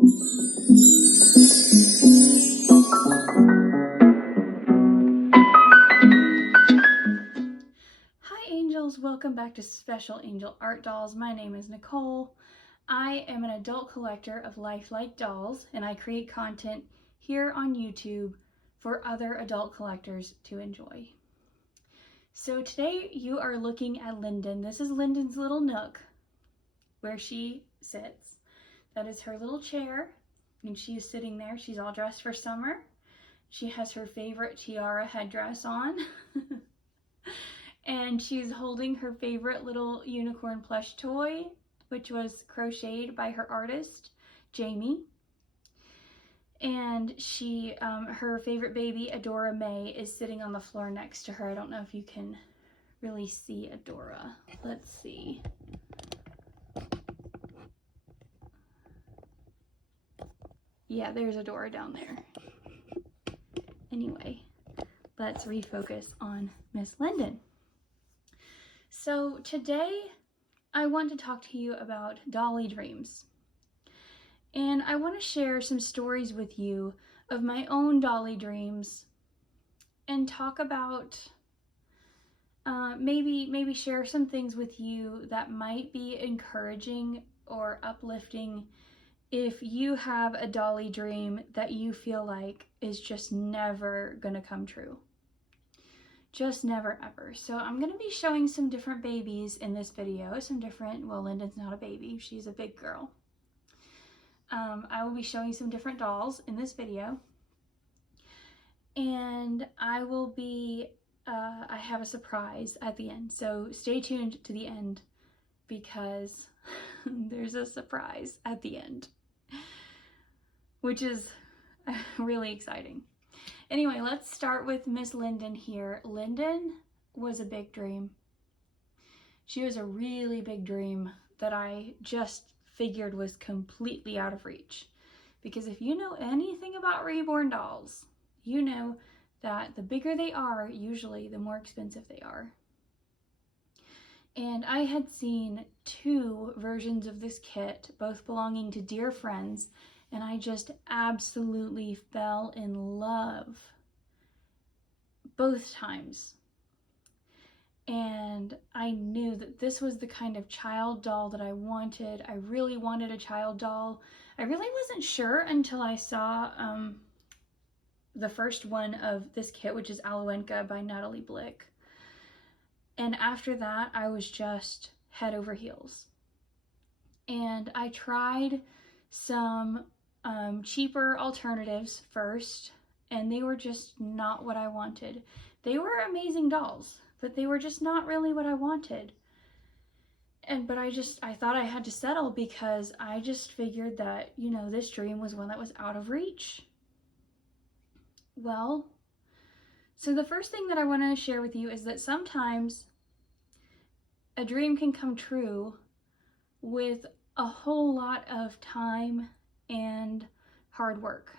Hi angels, welcome back to Special Angel Art Dolls. My name is Nicole. I am an adult collector of lifelike dolls, and I create content here on YouTube for other adult collectors to enjoy. So today you are looking at Linden. This is Linden's little nook where she sits. That is her little chair, and she is sitting there. She's all dressed for summer. She has her favorite tiara headdress on. And she's holding her favorite little unicorn plush toy, which was crocheted by her artist, Jamie. And she, her favorite baby, Adora May, is sitting on the floor next to her. I don't know if you can really see Adora. Let's see. Yeah, there's Adora down there. Anyway, let's refocus on Miss Linden. So today I want to talk to you about Dolly dreams. And I want to share some stories with you of my own Dolly dreams and talk about maybe share some things with you that might be encouraging or uplifting if you have a Dolly dream that you feel like is just never gonna come true. Just never ever. So I'm going to be showing some different babies in this video. Well, Linden's not a baby, she's a big girl. I will be showing some different dolls in this video. And I will be, I have a surprise at the end. So stay tuned to the end because there's a surprise at the end, which is really exciting. Anyway, let's start with Miss Linden here. Linden was a big dream. She was a really big dream that I just figured was completely out of reach. Because if you know anything about reborn dolls, you know that the bigger they are, usually the more expensive they are. And I had seen 2 versions of this kit, both belonging to dear friends, and I just absolutely fell in love both times. And I knew that this was the kind of child doll that I wanted. I really wanted a child doll. I really wasn't sure until I saw the first one of this kit, which is Aloenka by Natali Blick. And after that, I was just head over heels. And I tried some cheaper alternatives first, and they were just not what I wanted. They were amazing dolls, but they were just not really what I wanted. But I thought I had to settle because I just figured that, you know, this dream was one that was out of reach. Well, so the first thing that I want to share with you is that sometimes a dream can come true with a whole lot of time and hard work.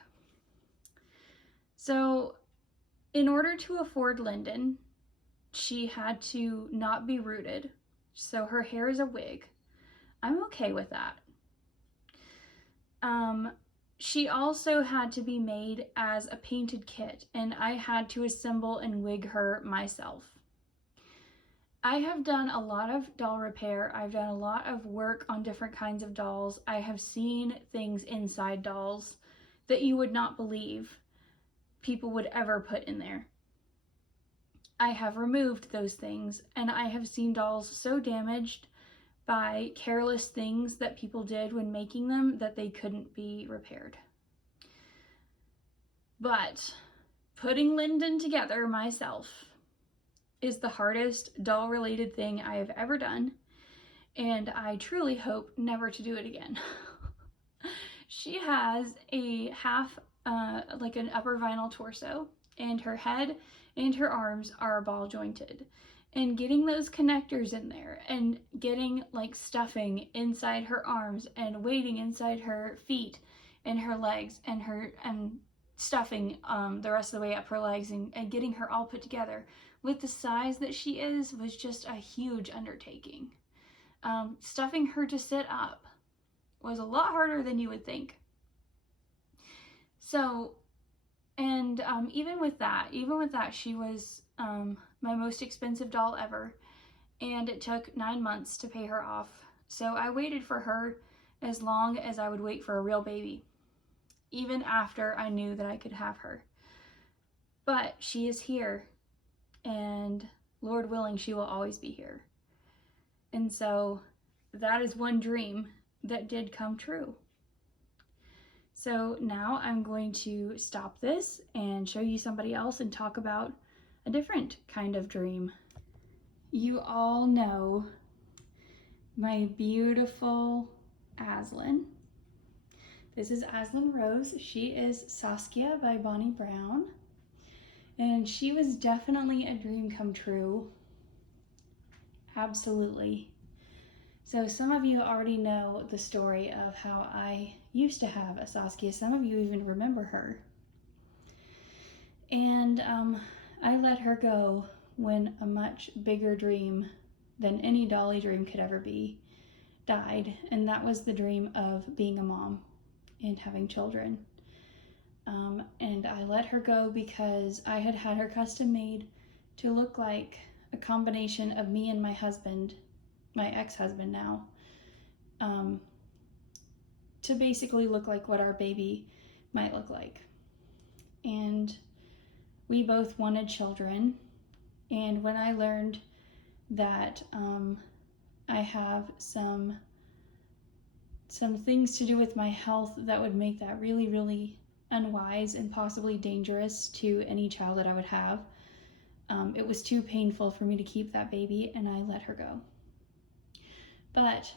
So in order to afford Linden, she had to not be rooted. So her hair is a wig. I'm okay with that. She also had to be made as a painted kit, and I had to assemble and wig her myself. I have done a lot of doll repair. I've done a lot of work on different kinds of dolls. I have seen things inside dolls that you would not believe people would ever put in there. I have removed those things, and I have seen dolls so damaged by careless things that people did when making them that they couldn't be repaired. But putting Linden together myself is the hardest doll-related thing I have ever done, and I truly hope never to do it again. She has a half, like an upper vinyl torso, and her head and her arms are ball jointed. And getting those connectors in there and getting like stuffing inside her arms and weighting inside her feet and her legs and stuffing the rest of the way up her legs and getting her all put together with the size that she is was just a huge undertaking. Stuffing her to sit up was a lot harder than you would think. So, and even with that, she was my most expensive doll ever. And it took 9 months to pay her off. So I waited for her as long as I would wait for a real baby, even after I knew that I could have her. But she is here, and Lord willing, she will always be here. And so that is one dream that did come true. So now I'm going to stop this and show you somebody else and talk about a different kind of dream. You all know my beautiful Aslin. This is Aslin Rose. She is Saskia by Bonnie Brown. And she was definitely a dream come true. Absolutely. So some of you already know the story of how I used to have a Saskia. Some of you even remember her. And I let her go when a much bigger dream than any Dolly dream could ever be died. And that was the dream of being a mom and having children. And I let her go because I had had her custom made to look like a combination of me and my husband, my ex-husband now, to basically look like what our baby might look like. And we both wanted children. And when I learned that I have some things to do with my health that would make that really, really unwise and possibly dangerous to any child that I would have, it was too painful for me to keep that baby, and I let her go. But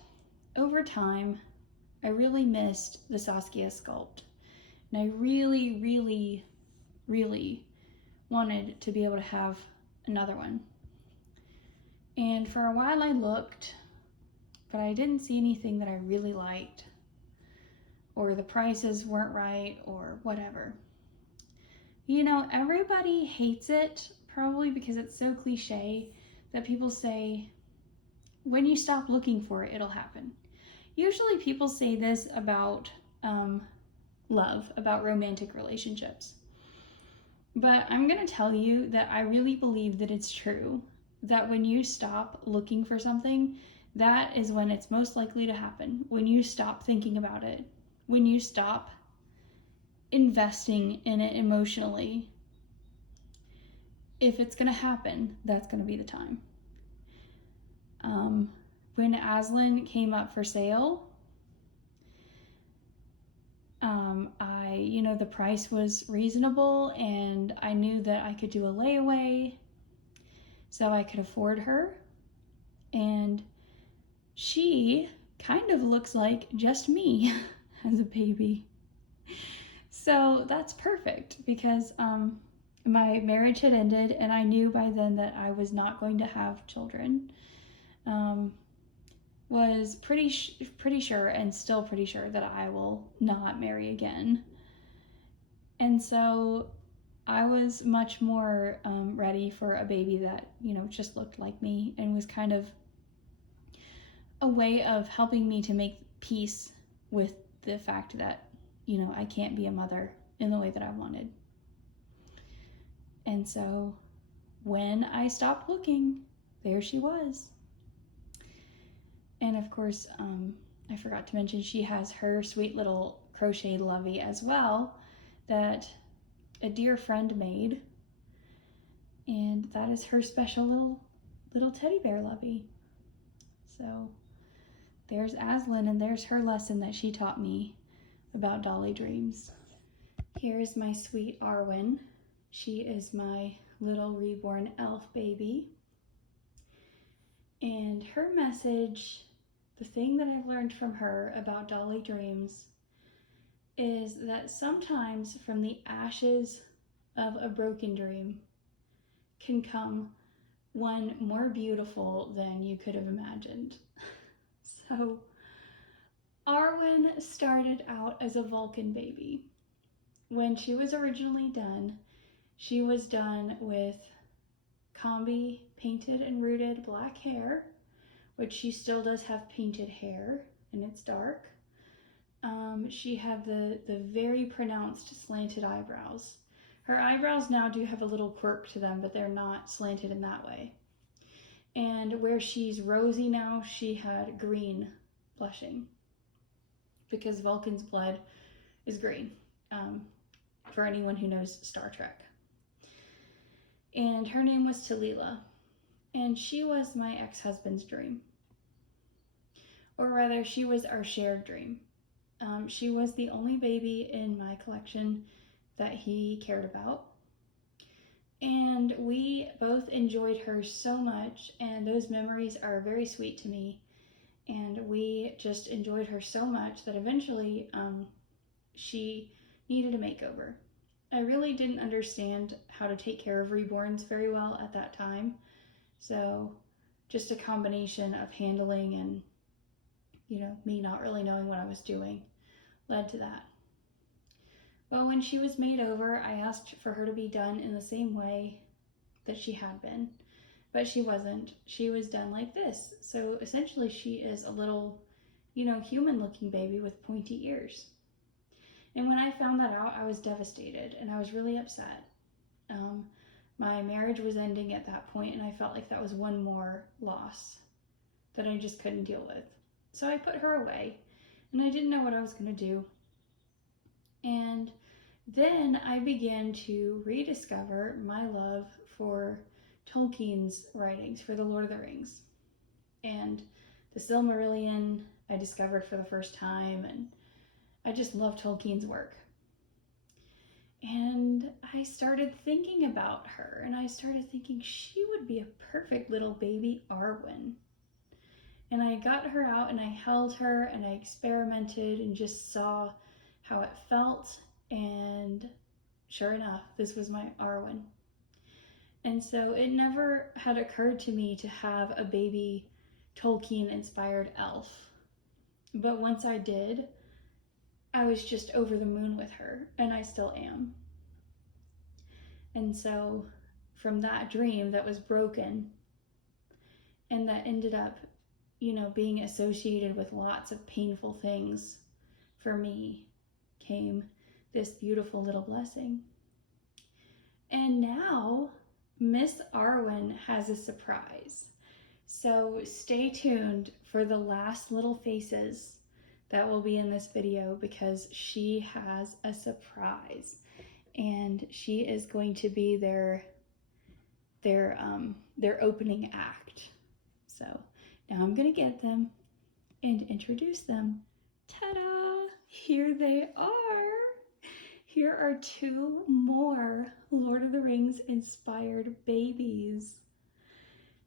over time, I really missed the Saskia sculpt, and I really, really, really wanted to be able to have another one. And for a while I looked, but I didn't see anything that I really liked, or the prices weren't right, or whatever. You know, everybody hates it, probably because it's so cliche that people say, when you stop looking for it, it'll happen. Usually people say this about love, about romantic relationships. But I'm going to tell you that I really believe that it's true, that when you stop looking for something, that is when it's most likely to happen. When you stop thinking about it, when you stop investing in it emotionally, if it's going to happen, that's going to be the time. When Aslin came up for sale, the price was reasonable, and I knew that I could do a layaway, so I could afford her. And she kind of looks like just me as a baby. So that's perfect, because my marriage had ended, and I knew by then that I was not going to have children. Was pretty sure, and still pretty sure, that I will not marry again. And so I was much more ready for a baby that, just looked like me, and was kind of a way of helping me to make peace with the fact that, I can't be a mother in the way that I wanted. And so when I stopped looking, there she was. And of course, I forgot to mention, she has her sweet little crochet lovey as well that a dear friend made. And that is her special little teddy bear lovey. So there's Aslin, and there's her lesson that she taught me about Dolly dreams. Here's my sweet Arwen. She is my little reborn elf baby. And her message, the thing that I've learned from her about Dolly dreams, is that sometimes from the ashes of a broken dream can come one more beautiful than you could have imagined. So Arwen started out as a Vulcan baby. When she was originally done, she was done with combi painted and rooted black hair, which she still does have painted hair, and it's dark. she had the very pronounced slanted eyebrows. Her eyebrows now do have a little quirk to them, but they're not slanted in that way. And where she's rosy now, she had green blushing, because Vulcan's blood is green, for anyone who knows Star Trek. And her name was Talila, and she was my ex-husband's dream. Or rather, she was our shared dream. She was the only baby in my collection that he cared about. And we both enjoyed her so much, and those memories are very sweet to me. And we just enjoyed her so much that eventually she needed a makeover. I really didn't understand how to take care of reborns very well at that time. So just a combination of handling and, me not really knowing what I was doing led to that. Well, when she was made over, I asked for her to be done in the same way that she had been, but she wasn't. She was done like this. So essentially she is a little, human-looking baby with pointy ears. And when I found that out, I was devastated and I was really upset. My marriage was ending at that point, and I felt like that was one more loss that I just couldn't deal with. So I put her away, and I didn't know what I was going to do. And then I began to rediscover my love for Tolkien's writings, for the Lord of the Rings. And the Silmarillion I discovered for the first time, and I just love Tolkien's work. And I started thinking about her, and I started thinking she would be a perfect little baby Arwen. And I got her out and I held her and I experimented and just saw how it felt, and sure enough, this was my Arwen. And so it never had occurred to me to have a baby Tolkien-inspired elf. But once I did, I was just over the moon with her, and I still am. And so from that dream that was broken and that ended up, being associated with lots of painful things for me, came this beautiful little blessing. And now Miss Arwen has a surprise. So stay tuned for the last little faces that will be in this video, because she has a surprise, and she is going to be their opening act. So now I'm gonna get them and introduce them. Ta-da! Here they are. Here are two more Lord of the Rings inspired babies.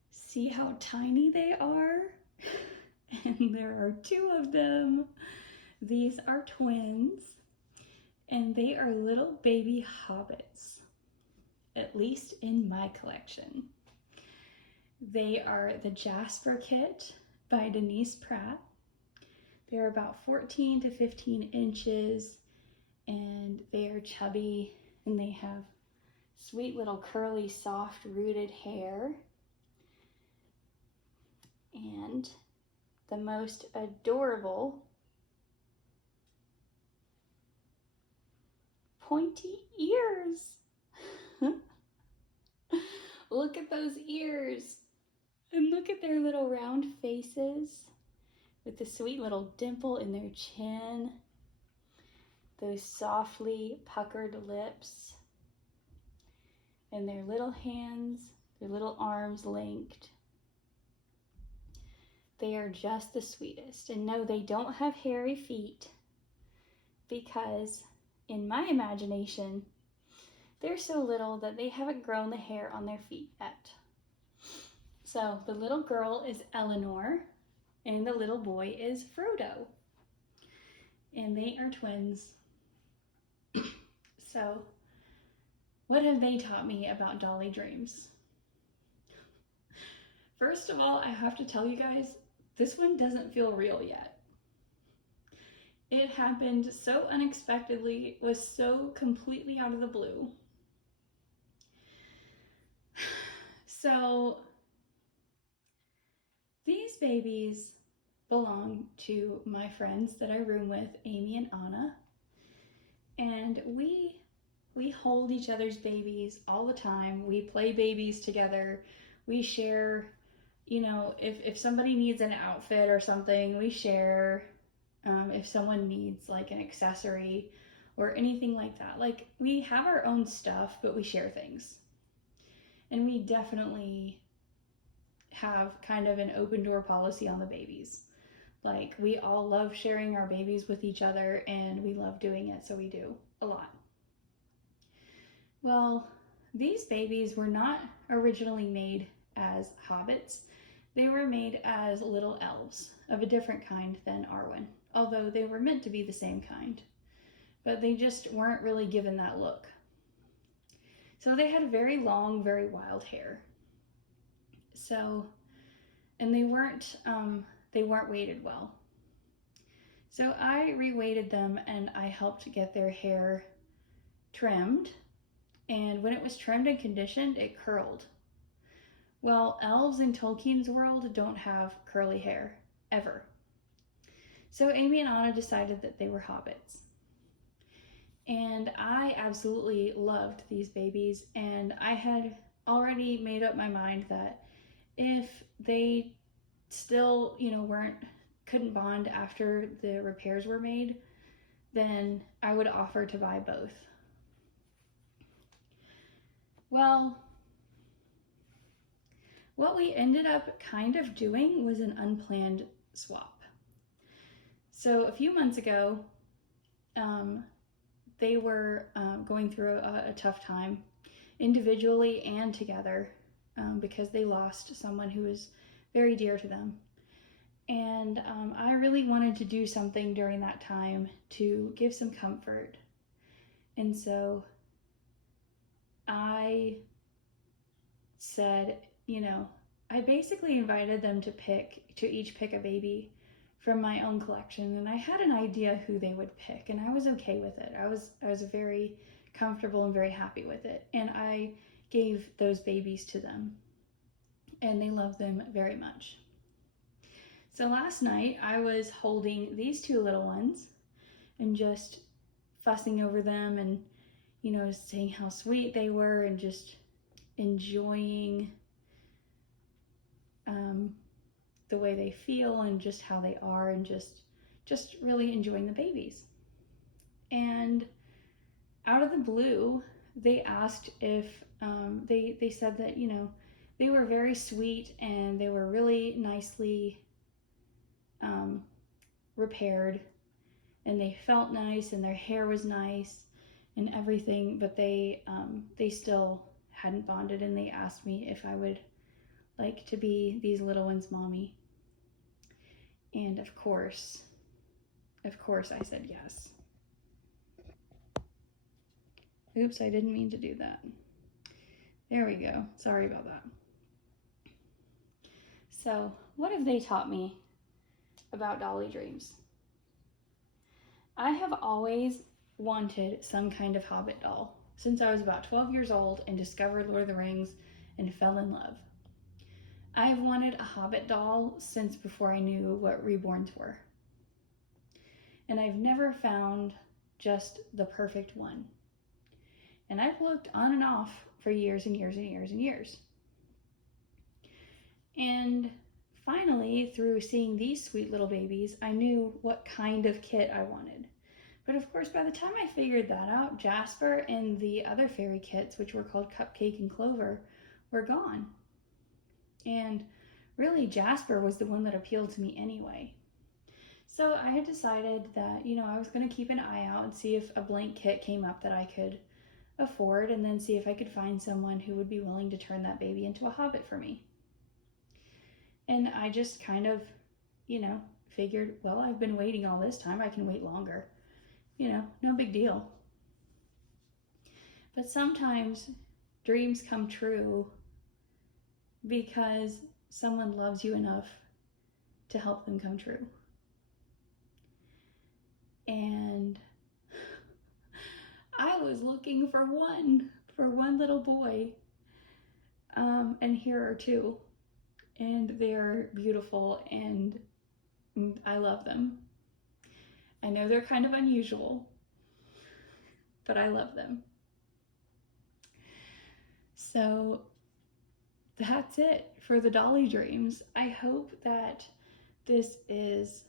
See how tiny they are? And there are two of them. These are twins, and they are little baby hobbits, at least in my collection. They are the Jasper Kit by Denise Pratt. They're about 14 to 15 inches, and they are chubby, and they have sweet little curly, soft, rooted hair, and the most adorable pointy ears. Look at those ears, and look at their little round faces with the sweet little dimple in their chin, those softly puckered lips, and their little hands, their little arms linked. They are just the sweetest. And no, they don't have hairy feet, because in my imagination, they're so little that they haven't grown the hair on their feet yet. So the little girl is Eleanor, and the little boy is Frodo. And they are twins. So what have they taught me about Dolly dreams? First of all, I have to tell you guys, this one doesn't feel real yet. It happened so unexpectedly, was so completely out of the blue. So these babies belong to my friends that I room with, Amy and Anna. And we hold each other's babies all the time. We play babies together. We share, you know, if somebody needs an outfit or something, we share. If someone needs like an accessory or anything like that. Like, we have our own stuff, but we share things. And we definitely have kind of an open door policy on the babies. Like, we all love sharing our babies with each other, and we love doing it, so we do a lot. Well, these babies were not originally made as hobbits. They were made as little elves of a different kind than Arwen, although they were meant to be the same kind. But they just weren't really given that look. So they had very long, very wild hair. So, and they weren't weighted well. So I re-weighted them and I helped get their hair trimmed. And when it was trimmed and conditioned, it curled. Well, elves in Tolkien's world don't have curly hair, ever. So Amy and Anna decided that they were hobbits. And I absolutely loved these babies, and I had already made up my mind that if they still, you know, couldn't bond after the repairs were made, then I would offer to buy both. Well, what we ended up kind of doing was an unplanned swap. So a few months ago, they were going through a tough time, individually and together, because they lost someone who was very dear to them. And I really wanted to do something during that time to give some comfort. And so I said, you know, I basically invited them to each pick a baby from my own collection, and I had an idea who they would pick, and I was okay with it. I was very comfortable and very happy with it, and I gave those babies to them, and they loved them very much. So last night I was holding these two little ones and just fussing over them and, you know, saying how sweet they were and just enjoying the way they feel and just how they are, and just really enjoying the babies. And out of the blue, they asked if they said that, you know, they were very sweet and they were really nicely repaired, and they felt nice and their hair was nice and everything, but they still hadn't bonded, and they asked me if I would like to be these little ones' mommy. And of course I said yes. Oops, I didn't mean to do that. There we go. Sorry about that. So, what have they taught me about Dolly dreams? I have always wanted some kind of Hobbit doll since I was about 12 years old and discovered Lord of the Rings and fell in love. I've wanted a Hobbit doll since before I knew what reborns were. And I've never found just the perfect one. And I've looked on and off for years and years and years and years. And finally, through seeing these sweet little babies, I knew what kind of kit I wanted. But of course, by the time I figured that out, Jasper and the other fairy kits, which were called Cupcake and Clover, were gone. And really, Jasper was the one that appealed to me anyway. So I had decided that, you know, I was going to keep an eye out and see if a blank kit came up that I could afford, and then see if I could find someone who would be willing to turn that baby into a Hobbit for me. And I just kind of, you know, figured, well, I've been waiting all this time, I can wait longer. You know, no big deal. But sometimes dreams come true because someone loves you enough to help them come true. And I was looking for one little boy, and here are two, and they're beautiful and I love them. I know they're kind of unusual, but I love them. So that's it for the Dolly dreams. I hope that this is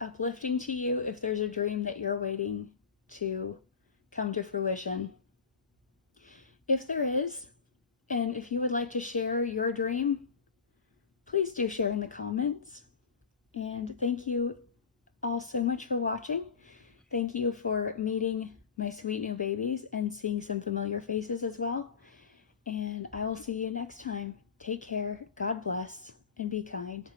uplifting to you if there's a dream that you're waiting to come to fruition. If there is, and if you would like to share your dream, please do share in the comments. And thank you all so much for watching. Thank you for meeting my sweet new babies and seeing some familiar faces as well. And I will see you next time. Take care, God bless, and be kind.